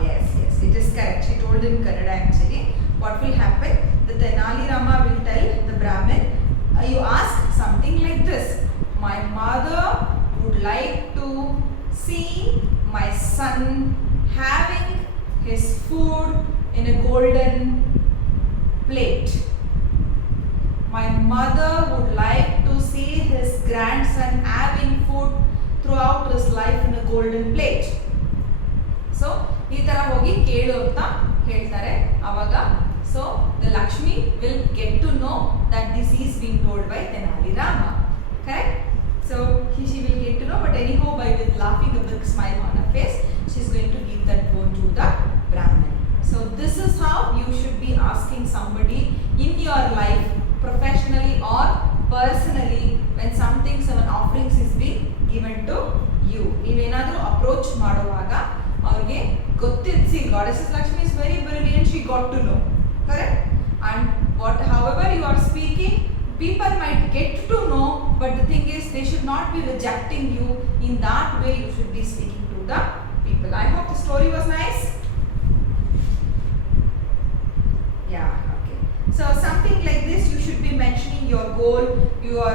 Yes. It is correct. She told in Kannada actually. What will happen? The Tenali Rama will tell the Brahmin, you ask something like this. My mother would like to see my son having his food in a golden plate. My mother would like to see his grandson having food throughout his life in a golden plate. So ಈ ತರ ಹೋಗಿ ಕೇಳು ಅಂತ ಹೇಳ್ತಾರೆ ಅವಾಗ. So the Lakshmi will get to know that this is being told by Tenali Rama. Correct? So she will get to know, but anyhow by with laughing a big smile on her face, she is going to give that bone to the Brahmin. So this is how you should be asking somebody in your life, professionally or personally, when something, some offerings is being given to you. ನೀವೇನಾದರೂ approach ಮಾಡುವಾಗ ಅವ್ರಿಗೆ ಗೊತ್ತಿರಿಸಿ, Goddess Lakshmi is very brilliant, she got to know. Correct? And however you are speaking, people might get to know, but the thing is they should not be rejecting you. In that way you should be speaking to the people. I hope the story was nice. Yeah, okay. So something like this, you should be mentioning your goal, your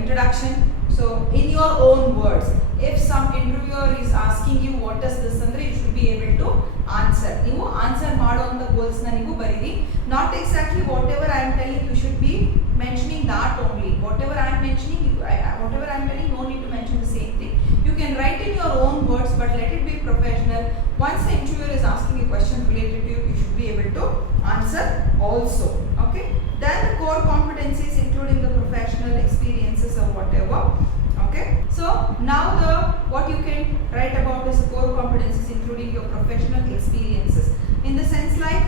introduction, so in your own words. If some interviewer is asking you what is this andre, you should be able to answer. ನೀವು answer ಮಾಡುವಂತ goals ನ ನೀವು ಬರೀರಿ. Not exactly whatever I am telling, you should be mentioning that only. Whatever I am mentioning, whatever I am telling, no need to mention the same thing. You can write in your own words, but let it be professional. Once the interviewer is asking a question related to you, you should be able to answer also. Okay? Then the core competencies, including the professional experiences or whatever. Okay? So now what you can write about is the core competencies, including your professional experiences. In the sense like,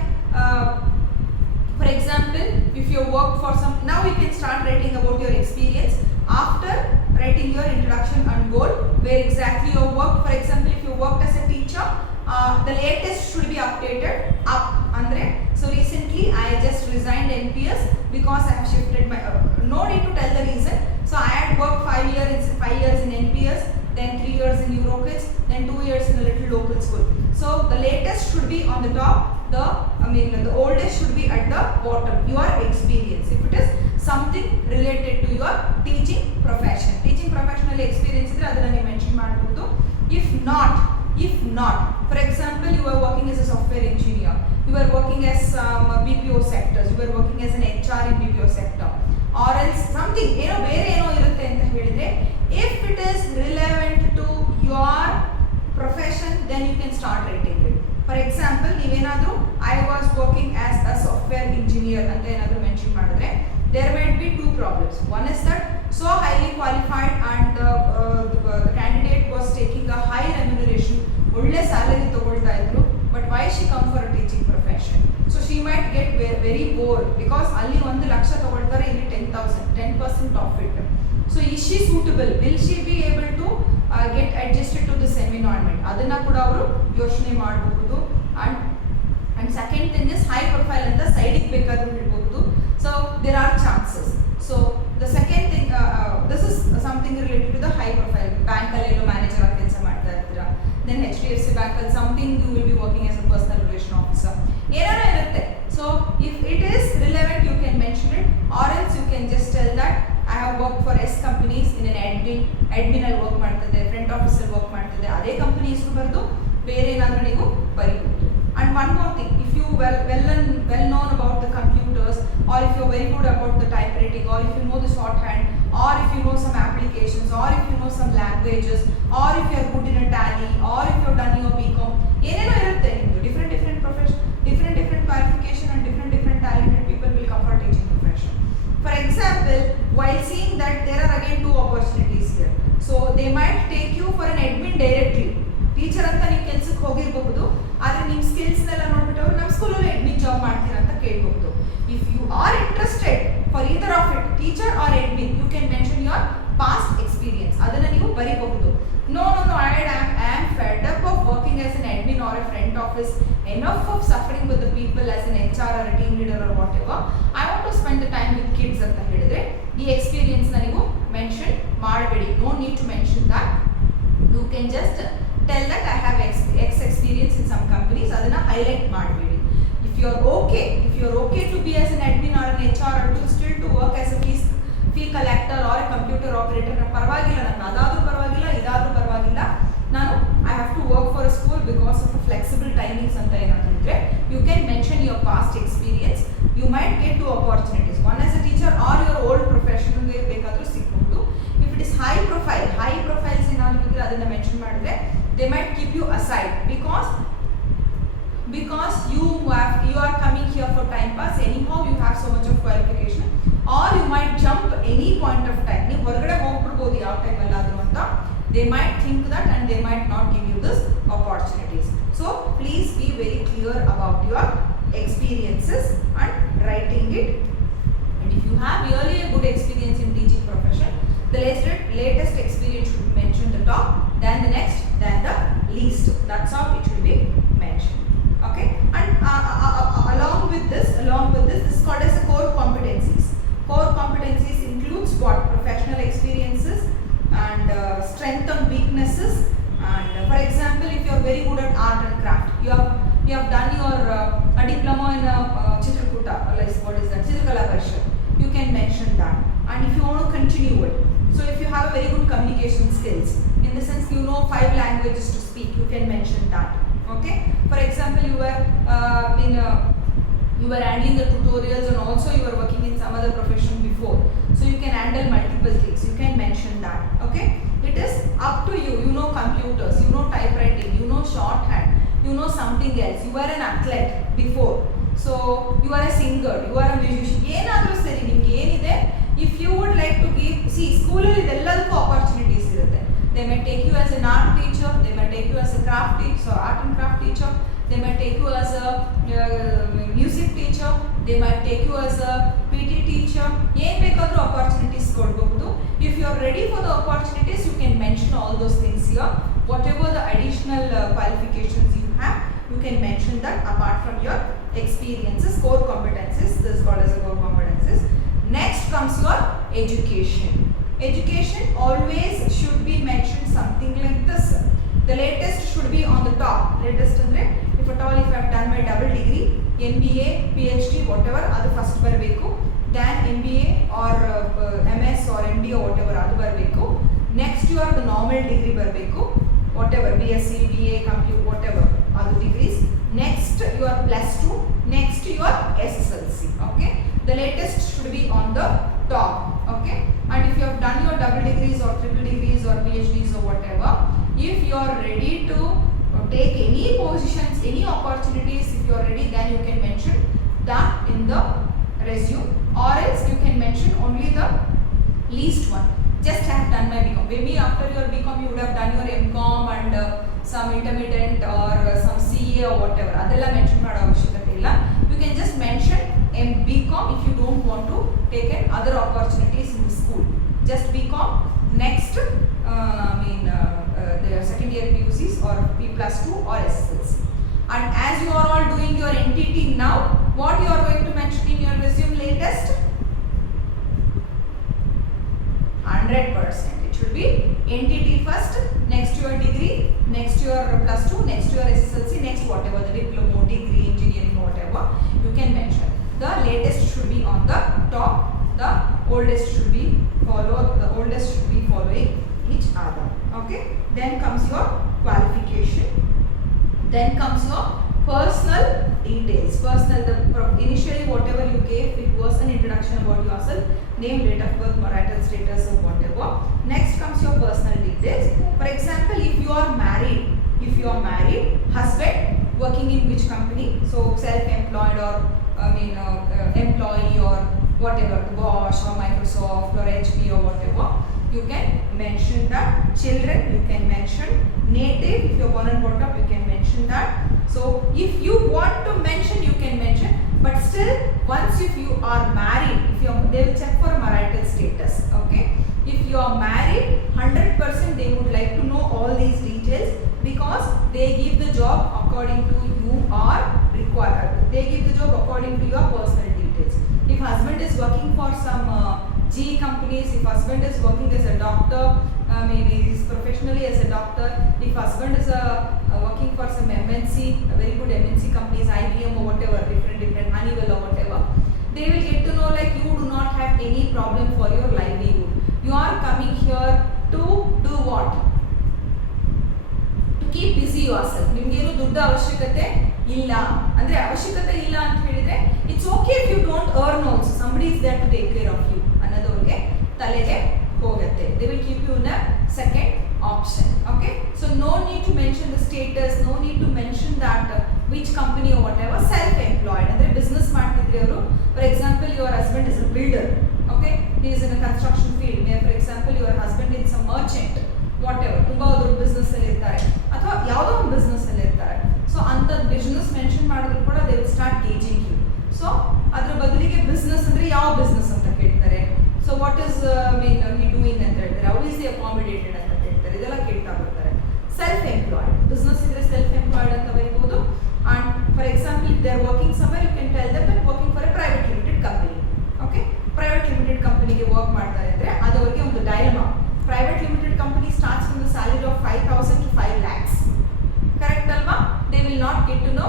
for example, if you work for some, now you can start writing about your experience after writing your introduction and goal, where exactly you work. For example, if you worked as a teacher, the latest should be updated up. Andre, so recently I just resigned NPS because I have shifted my, no need to tell the reason. So I had worked 5 years in NPS, then 3 years in Eurokids, then 2 years in a little local school. So the latest should be on the top, the oldest should be at the bottom, your experience. If it is something related to your teaching profession, teaching professional experience idre adana ನೀವು mention ಮಾಡಬಹುದು. If not, for example, you are working as a software engineer, you are working as BPO sectors, you are working as an HR in BPO sector, or else something ಬೇರೆ ಏನೋ ಇರುತ್ತೆ ಅಂತ ಹೇಳಿದ್ರೆ, if it is relevant to your profession, then you can start writing it. For example, ನೀವೇನಾದರೂ I was working as a software engineer ಅಂತ ಏನಾದರೂ mention ಮಾಡಿದ್ರೆ, there might be two problems. One is that so highly qualified and the candidate was taking a high remuneration, ಒಳ್ಳೆ salary ತಗೊಳ್ತಾ ಇದ್ರು, but why she come for a teaching profession? So she might get very bored because ಅಲ್ಲಿ 1 ಲಕ್ಷ ತಗೊಳ್ತಾರೆ, ಇಲ್ಲಿ 10,000, 10% of it. So is she suitable? Will she be able to get adjusted to this environment? ಅದನ್ನ ಕೂಡ ಅವರು ಯೋಚನೆ ಮಾಡಬಹುದು. And second thing is high profile ಅಂತ ಸೈಡಿಗೆ ಬೇಕಾದ್ರೂ ಇಡಬಹುದು. So there are chances. So the second thing, this is something related to the high profile. Bank allo manager ಆಗಿ ಕೆಲಸ ಮಾಡ್ತಾ ಇರ್ತೀರಾ, then HDFC Bank ಅಲ್ಲಿ something you will be working as a personal relation officer, ಏನಾರ ಇರುತ್ತೆ. So if it is relevant, you can mention it, or else you can just tell that I have worked for S companies in an admin ಅಲ್ಲಿ work ಮಾಡ್ತಿದ್ದೆ, front office ಅಲ್ಲಿ work ಮಾಡ್ತಿದ್ದೆ, ಅದೇ company ಹೆಸರು ಬರೆದು ಬೇರೆ ಏನಾದರೂ ನೀವು ಬರೀಬಹುದು. And one more thing, if you well known about the computers, or if you're very good about the typewriting, or if you know the shorthand, or if you know some applications, or if you know some languages, or if you're good in a tally, or if you're done your BCom, ಏನೇನೋ ಇರುತ್ತೆ ನಿಮ್ಮದು, different profession, different qualification, and different talented people will come for teaching profession. For example, while seeing that there are again two opportunities here, so they might take you for an admin directly. Teacher ಅಂತ ನೀವು ಕೆಲಸಕ್ಕೆ ಹೋಗಿರಬಹುದು, ಆದರೆ ನಿಮ್ಮ ಸ್ಕಿಲ್ಸ್ನೆಲ್ಲ ನೋಡ್ಬಿಟ್ಟು ಅವರು ನಮ್ಮ ಸ್ಕೂಲಲ್ಲಿ admin job ಮಾಡ್ತೀರಾ ಅಂತ ಕೇಳಬಹುದು. If you are interested for either of it, teacher or admin, you can mention your past experience, ಅದನ್ನು ನೀವು ಬರೀಬಹುದು. No, I am fed up of working as an admin or a front office, enough of suffering with the people as an HR or a team leader or whatever. I want to spend the time with kids ಅಂತ ಹೇಳಿದ್ರೆ, ಈ ಎಕ್ಸ್ಪೀರಿಯನ್ಸ್ನ ನೀವು mention ಮಾಡಬೇಡಿ. No need to mention that. You can just tell that I have X experience in some companies, ಅದನ್ನ highlight ಮಾಡಬೇಡಿ. If you are okay to be as an admin or an HR, or to still to work as a fee collector or a computer operator, ಪರವಾಗಿಲ್ಲ, ನಾನು ಅದಾದ್ರೂ ಪರವಾಗಿಲ್ಲ, ಇದಾದ್ರೂ ಪರವಾಗಿಲ್ಲ, ನಾನು I have to work for a school because of a flexible timings anta enadru idre, you can mention your past experience. You might get two opportunities, one as a teacher or your old profession ge bekadru sikkudu. If it is high profiles enadru idre adana mention madidre, they might keep you aside because you are coming here for time pass. Anyhow you have so much of qualification, or you might jump any point of time. ನೀವು ಹೊರಗಡೆ ಹೋಗ್ಬಿಡ್ಬೋದು ಯಾವ ಟೈಮಲ್ಲಾದರೂ ಅಂತ. They might think that and they might not give you this opportunities. So please be very clear about your experiences and writing it. And if you have really a good experience in teaching profession, the latest experience should be mentioned the top, then the next, then the least. That's how it should be mentioned. Okay, and along with this is called as a core competencies. Core competencies includes what? Professional experiences and strength and weaknesses. And for example, if you are very good at art and craft, you have done your a diploma in Chitrakuta, like what is that, Chitrakala Parishad, you can mention that. And if you want to continue it, so if you have very good communication skills, in the sense you know 5 languages to speak, you can mention that. Okay, for example, you were handling the tutorials and also you were working in some other profession before, so you can handle multiple things, you can mention that. Okay, it is up to you. You know computers, you know typewriting, you know shorthand, you know something else, you were an athlete before, so you are a singer, you are a musician, ಏನಾದರೂ ಸರಿ ನಿಮಗೆ ಏನಿದೆ. If you would like to give, see, ಸ್ಕೂಲಲ್ಲಿ ಇದೆಲ್ಲದಕ್ಕೂ opportunities ಇರುತ್ತೆ. They may take you as an art teacher, they may take you as a craft teacher, art and craft teacher, they might take you as a music teacher, they might take you as a PT teacher. ಏನು ಬೇಕಾದರೂ opportunities ಕೊಡಬಹುದು. If you are ready for the opportunities, you can mention all those things here. Whatever the additional qualifications you have, you can mention that apart from your experiences. Core competencies, this is called as a core competencies. Next comes your education. Education always should be mentioned something like this. The latest should be on the top. Latest andre, if at all, if I have done my double degree, MBA, PhD, whatever, adu first barbeku. Then MBA or MS or MD or whatever, adu barbeku. Next you are the normal degree barbeku, whatever, BSc, BA, compute, whatever, adu degrees. Next you are +2. Next you are SSLC. Okay, the latest should be on the top. Okay, and if you have done your double degrees or triple degrees or PhDs or whatever, if you are ready to take any positions, any opportunities, if you are ready, then you can mention that in the resume, or else you can mention only the least one. Just have done my BCom. Maybe after your BCom you would have done your MCom and some intermediate or some CA or whatever. Adella mention mado avashyakate illa. You can just mention BCom if you don't want to take other opportunities in the school. Just BCom. Next, the second year PUCs or P+2 or SSLC. And as you are all doing your NTT now, what you are going to mention in your resume latest? 100%. It should be NTT first, next your degree, next your +2, next your SSLC, next whatever the diploma, degree, engineering, whatever you can mention. The latest should be on the top. The oldest should be following each other. Okay, then comes your qualification, then comes your personal details. Initially whatever you gave, it was an introduction about yourself, name, date of birth, marital status or whatever. Next comes your personal details. For example, if you are married, husband working in which company, so self-employed or employee or whatever, Bosch or Microsoft or HP or whatever, you can mention that. Children, you can mention. Native, if you're born and brought up, you can mention that. So if you want to mention, you can mention, but still once if you are married, they will check for marital status. Okay, if you are married, 100% they would like to know all these details, because they give the job according to you are required. They give the job according to your personal details. If husband is working for some GE companies, if husband is working as a doctor, maybe he is professionally as a doctor, if husband is working for some MNC, very good MNC companies, IBM or whatever, different Honeywell or whatever, they will get to know like you do not have any problem for your livelihood. You are coming here to do what? To keep busy yourself. ನಿಮ್ಗೇನು ದುಡ್ಡು ಅವಶ್ಯಕತೆ ಇಲ್ಲ ಅಂದ್ರೆ ಅವಶ್ಯಕತೆ ಇಲ್ಲ ಅಂತ ಹೇಳಿದ್ರೆ it's okay if you don't earn also, somebody is there to take care of you ಅನ್ನೋದವ್ರಿಗೆ ತಲೆಗೆ ಹೋಗುತ್ತೆ. They will keep you in a second option. Okay, so no need to mention the status, no need to mention that which company or whatever. Self employed ಅಂದ್ರೆ business ಮಾಡ್ತಿದ್ರೆ ಅವರು, for example your husband is a builder, okay, he is in a construction field, may for example your husband is a merchant, whatever, ತುಂಬಾ ದೊಡ್ಡ business ಅಲ್ಲಿ ಇರ್ತಾರೆ ಅಥವಾ ಯಾವುದೋ ಒಂದು ಬಿಸ್ನೆಸ್ ಅಲ್ಲಿ ಇರ್ತಾರೆ. ಸೊ ಅಂತ ಬಿಸ್ನೆಸ್ ಮೆನ್ಷನ್ ಮಾಡಿದ್ರು ಕೂಡ they will start gauging you. So ಅದ್ರ ಬದಲಿಗೆ ಬಿಸ್ನೆಸ್ ಅಂದ್ರೆ ಯಾವ ಬಿಸ್ನೆಸ್ ಅಂತ ಕೇಳ್ತಾರೆ. So what is mean he doing ಅಂತ ಹೇಳ್ತಾರೆ, ಹೌ ಇಸ್ ದಿ ಅಕಾಮಿಡೇಟೆಡ್ ಅಂತ ಕೇಳ್ತಾರೆ, ಇದೆಲ್ಲ ಕೇಳ್ತಾ ಬರ್ತಾರೆ. ಸೆಲ್ಫ್ ಎಂಪ್ಲಾಯ್ಡ್ ಬಿಸ್ನೆಸ್ ಇದ್ರೆ ಸೆಲ್ಫ್ ಎಂಪ್ಲಾಯ್ಡ್ ಅಂತ ಬರೀಬಹುದು. And for example if they are working somewhere you can tell that working for a private limited company. Okay, private limited ಕಂಪನಿಗೆ ವರ್ಕ್ ಮಾಡ್ತಾರೆ ಅಂದ್ರೆ ಅದು ಅವರಿಗೆ ಒಂದು dilemma. Private limited company starts from the salary of 5,000 to 5 lakhs. Correct ಅಲ್ವಾ? They will not get to know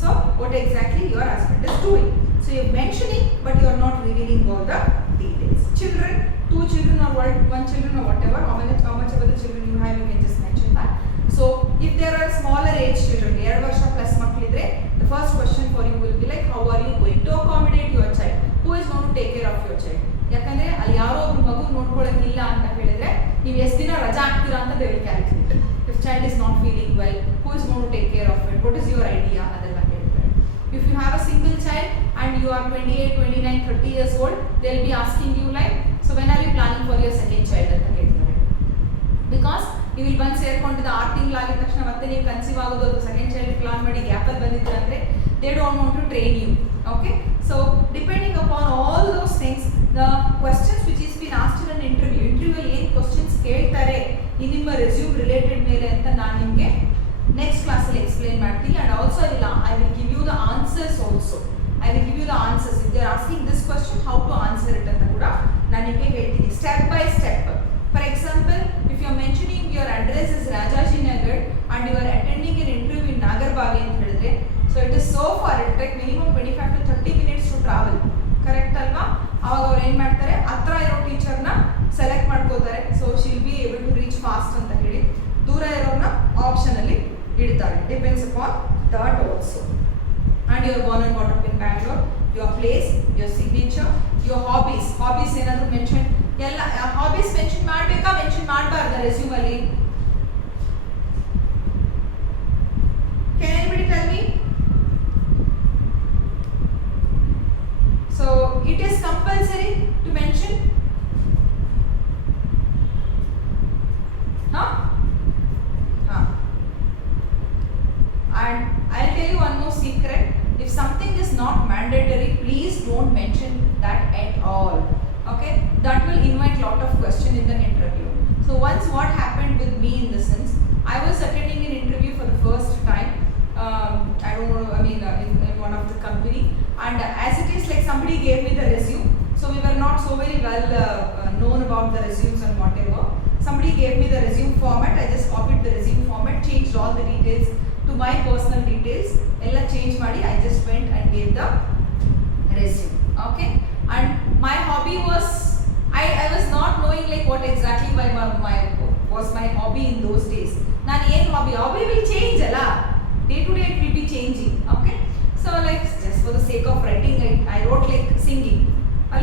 so what exactly your husband is doing. So you mentioning but you are not revealing all the details. Children, 2 children or 1 children or whatever, how much of the children you have, you can just mention that. So if there are smaller age children, 2 ವರ್ಷ plus ಮಕ್ಕಳಿದ್ರೆ the first question for you will be like, how are you going to accommodate your child? Who is going to take care of your child? ಯಾಕಂದ್ರೆ ಅಲ್ಲಿ ಯಾರೋ ಒಬ್ರು ಮಗು ನೋಡ್ಕೊಳ್ಳೋಕ್ಕಿಲ್ಲ ಅಂತ ಹೇಳಿದ್ರೆ ನೀವು ಎಷ್ಟು ದಿನ ರಜಾ ಹಾಕ್ತೀರಾ ಅಂತ they will calculate. If child is not feeling well, who is going to take care of it? What is your idea? ಅದೆಲ್ಲ ಕೇಳ್ತಾರೆ. If you have a single child and you are 28, 29, 30 years old, they will be asking you like, so when are you planning for your second child ಅಂತ ಕೇಳ್ತಾರೆ. Because ನೀವು ಇಲ್ಲಿ ಬಂದು ಸೇರ್ಕೊಂಡಿದ್ದ 6 ತಿಂಗಳಾಗಿದ ತಕ್ಷಣ ಮತ್ತೆ ನೀವು ಕನ್ಸೀವ್ ಆಗೋದು ಅದು ಸೆಕೆಂಡ್ ಚೈಲ್ಡ್ ಪ್ಲಾನ್ ಮಾಡಿ ಗ್ಯಾಪಲ್ಲಿ ಬಂದಿದ್ದೀರ ಅಂದರೆ they don't want to train you. Okay, so depending upon all those things the questions which is been asked in an interview ಏನು ಕ್ವಶನ್ಸ್ ಕೇಳ್ತಾರೆ ಈ ನಿಮ್ಮ ರೆಸ್ಯೂಮ್ ರಿಲೇಟೆಡ್ ಮೇಲೆ ಅಂತ ನಾನು ನಿಮಗೆ ನೆಕ್ಸ್ಟ್ ಕ್ಲಾಸಲ್ಲಿ ಎಕ್ಸ್ಪ್ಲೇನ್ ಮಾಡ್ತೀನಿ. And also I will give you the answers also. I will give you the answers. If they are asking this question, how to answer it ಅಂತ ಕೂಡ ನಾನು ನಿಮಗೆ ಹೇಳ್ತೀನಿ step by step. For example, if you are mentioning your address is Rajajinagar and you are attending an interview in Nagarbavi ಅಂತ ಹೇಳಿದ್ರೆ, so it is so far, it take minimum 25 to 30 minutes to travel. Correct ಅಲ್ವಾ? ಅವಾಗ ಅವ್ರು ಏನು ಮಾಡ್ತಾರೆ, ಹತ್ರ ಇರೋ ಟೀಚರ್ನ ಸೆಲೆಕ್ಟ್ ಮಾಡ್ಕೋತಾರೆ. So she will be able to reach fast ಅಂತ ಹೇಳಿ ದೂರ ಇರೋರ್ನ ಆಪ್ಷನಲ್ಲಿ ಇಡ್ತಾರೆ. Depends upon that also. And you are born and brought up in Bangalore, your place, your signature, your hobbies. Hobbies ಏನಾದರೂ ಮೆನ್ಷನ್, ಎಲ್ಲ ಹಾಬೀಸ್ ಮೆನ್ಷನ್ ಮಾಡಬೇಕಾ mention ಮಾಡಬಾರ್ದ resume ಅಲ್ಲಿ? Can anybody tell me? So it is compulsory to mention? Huh? And I'll tell you one more secret. If something is not mandatory, please don't mention that at all. Okay, that will invite lot of question in the interview. So once what happened with me in the sense, I was attending an interview for the first time. I don't know, I mean in one of the company, and as it is like somebody gave me the resume, so we were not so very well known about the resumes and whatever. Somebody gave me the resume format. I just copied the resume format, changed all the details to my personal details, ella change ಮಾಡಿ I just went and gave the resume. Okay, and my hobby was, I was not knowing like what exactly my was my hobby in those days. ನಾನು ಏನು hobby will change ಅಲ್ಲ, day to day it will be changing. Okay, so like just for the sake of writing I wrote like singing,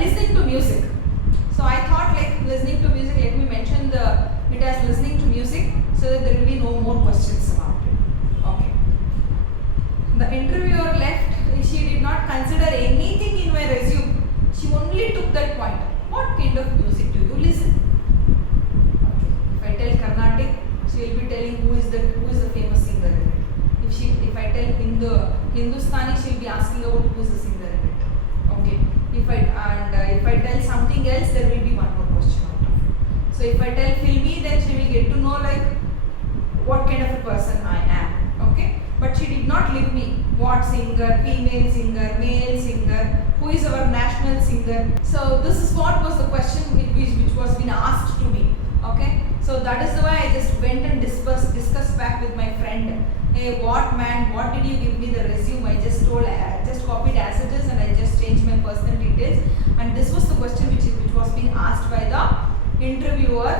listening to music. So I thought like listening to music, let me mention it as listening to music so that there will be no more questions about it. Okay, the interviewer left, she did not consider anything in my resume. She only took that point. What kind of music do you listen? Okay, if I tell Carnatic, she will be telling who is the famous singer in it. If I tell Hindustani, she will be asking about who is the singer in it. Okay, if I tell something else, there will be one more question out of it. So if I tell filmy, then she will get to know like what kind of a person I am. Okay, but she did not leave me what singer, female singer, male singer, who is our national singer. So this is what was the question which was been asked to me. Okay, so that is the way I just went and discussed back with my friend. Hey, what did you give me the resume? I just told, I just copied as it is and I just changed my personal details. And this was the question which was being asked by the interviewer.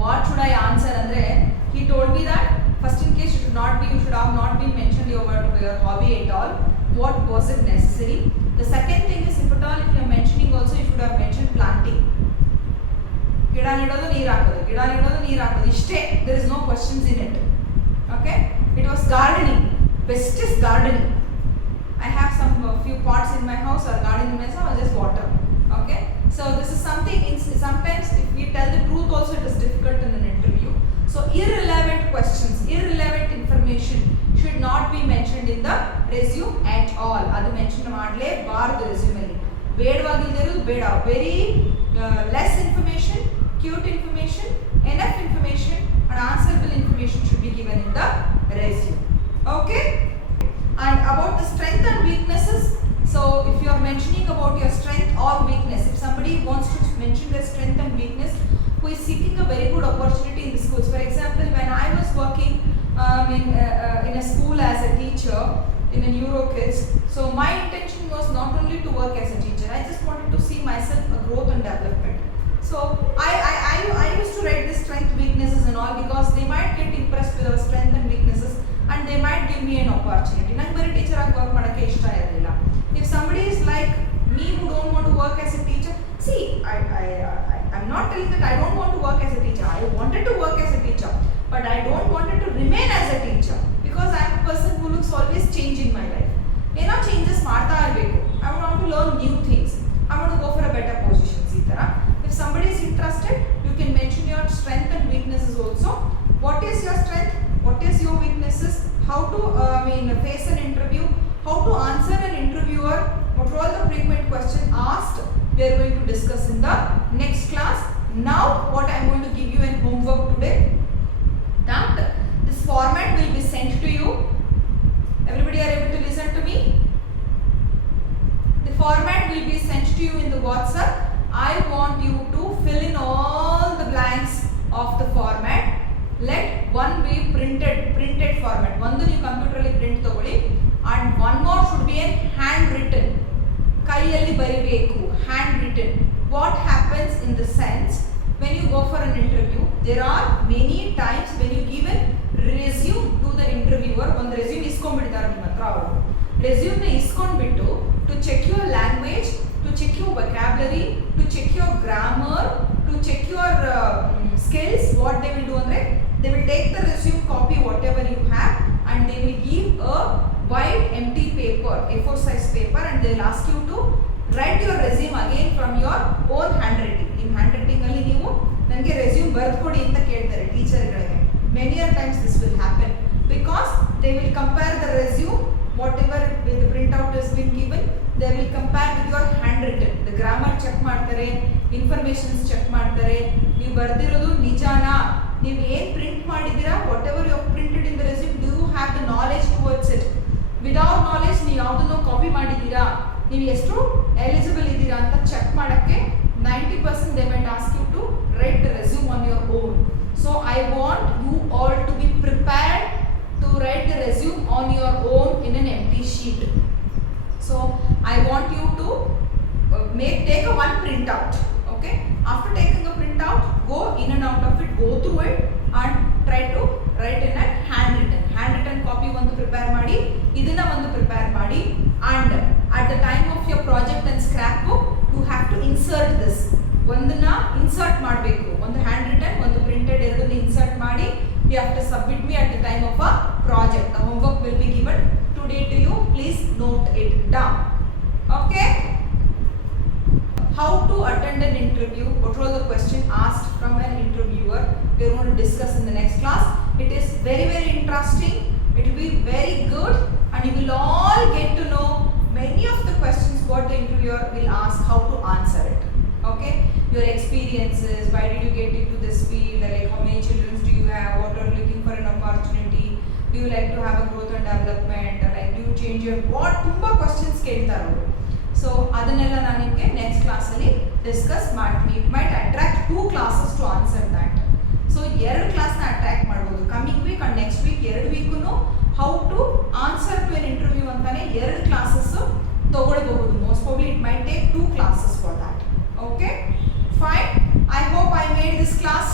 What should I answer? Andre, he told me that first in case you should have not been mentioned your hobby at all. What was it necessary? The second thing is, if at all, if you are mentioning also, you should have mentioned planting. ಗಿಡ ನೆಡೋದು ನೀರು ಹಾಕೋದು ಇಷ್ಟೇ. There is no questions in it. Okay, it was gardening. Best is gardening. I have some few pots in my house or gardening myself, I just water. Okay, so this is something sometimes if we tell the truth also it is difficult in an interview. So irrelevant questions, irrelevant information should not be mentioned in the resume at all. Adu mention ಮಾಡಲೇಬಾರದು resume ಅಲ್ಲಿ. ಬೇಡವಾಗಿಲ್ಲದಿರೋದು ಬೇಡ. Very less information, cute information, enough information and answerable information should be given in the resume. Okay, and about the strength and weaknesses. So if you are mentioning about your strength or weakness, if somebody wants to mention their strength and weakness who is seeking a very good opportunity in the schools. For example, when I was working in a school as a teacher in a Neuro Kids, so my intention was not only to work as a teacher, I just wanted to see myself a growth and development. So I used to write the strength, weaknesses and all, because they might get impressed with our strength and weaknesses and they might give me an opportunity. Nange bari teacher agi work ಮಾಡಕ್ಕೆ ಇಷ್ಟ ಇರಲಿಲ್ಲ. If somebody is like me who don't want to work as a teacher, see, I'm not telling that I don't want to work as a teacher. I wanted to work as a teacher, but I don't wanted to remain as a teacher because I am a person who looks always change in my life. ಏನೋ changes ಮಾಡ್ತಾ ಇರಬೇಕು. I want to learn new things. I want to go for a better positions ಈ ತರ. If somebody is interested, you can mention your strength and weaknesses also. What is your strength? What is your weaknesses? How to face an interview? How to answer an interviewer? What are all the frequent questions asked? We are going to discuss in the next class. Now what I am going to give you in homework today, that this format will be sent to you. Everybody are able to listen to me? The format will be sent to you in the WhatsApp. I want you to fill in all the blanks of the format. Let one be printed format. One you computer alli print tagoli, and one more should be a handwritten. Kaiyalli baribeku, handwritten. What happens in the sense, when you go for an interview, there are many times when you give a resume to the interviewer. One resume iskondbididare ನಿಮ್ಮ ಹತ್ರ ಅವರು. Resume iskondbittu to check your language, to check your vocabulary, to check your grammar, to check your skills. What they will do andre, they will take the resume copy whatever you have and they will give a white empty paper, A4 size paper, and they will ask you to write your resume again from your own handwriting. In handwriting alli ನೀವು ನನಗೆ resume ಬರ್ಕೊಡಿ ಅಂತ ಕೇಳ್ತಾರೆ ಟೀಚರ್ಗಳಿಗೆ. Many a times this will happen because they will compare the resume, whatever the printout has been given, they will compare with your handwritten. The grammar check ಮಾಡ್ತಾರೆ, informations check ಮಾಡ್ತಾರೆ, ನೀವು ಬರ್ದಿರೋದು ನಿಜಾನಾ, ನೀವು ಏನು ಪ್ರಿಂಟ್ ಮಾಡಿದ್ದೀರಾ, whatever you have printed in the resume, do you have the knowledge towards it? Without knowledge ನೀವು ಯಾವುದನ್ನು copy ಮಾಡಿದ್ದೀರಾ, ನೀವು ಎಷ್ಟು ಎಲಿಜಿಬಲ್ ಇದ್ದೀರಾ ಅಂತ ಚೆಕ್ ಮಾಡಕ್ಕೆ 90% they might ask you to write the resume on your own. So I want you all to be prepared to write the resume on your own in an empty sheet. So I want you to take a one printout. Okay, after taking a printout, go in and out of it, go through it and try to write in a handwritten copy ಒಂದು prepare ಮಾಡಿ, ಇದನ್ನ ಒಂದು prepare ಮಾಡಿ, and at the time of your project and scrapbook you have to insert this. ಒಂದನ್ನ insert ಮಾಡಬೇಕು, ಒಂದು handwritten ಒಂದು printed ಎರಡನ್ನ ಇನ್ಸರ್ಟ್ ಮಾಡಿ you have to submit me at the time of a project. The homework will be given today to you. Please note it down. Okay, how to attend an interview, what were the questions asked from an interviewer, we are going to discuss in the next class. It is very interesting, it will be very good, and you will all get to know many of the questions what the interviewer will ask, how to answer it. Okay, your experiences, why did you get into this field, like how many children do you have, what are you looking for an opportunity, do you like to have a growth and development, like do you change your, what ತುಂಬಾ questions ಕೇಳ್ತಾರೆ ಅವರು. So ಅದನ್ನೆಲ್ಲ ನನಗೆ next ಕ್ಲಾಸಲ್ಲಿ discuss ಮಾಡ್ತೀನಿ. It might attract 2 classes to answer that. So 2 ಕ್ಲಾಸ್ನ attract ಮಾಡ್ಬೋದು. Coming week and next week 2 ವೀಕೂ how to answer to an interview ಅಂತಾನೆ 2 ಕ್ಲಾಸಸ್ ತಗೊಳ್ಬಹುದು. Most probably it might take 2 classes for that. Okay, fine. I hope I made this class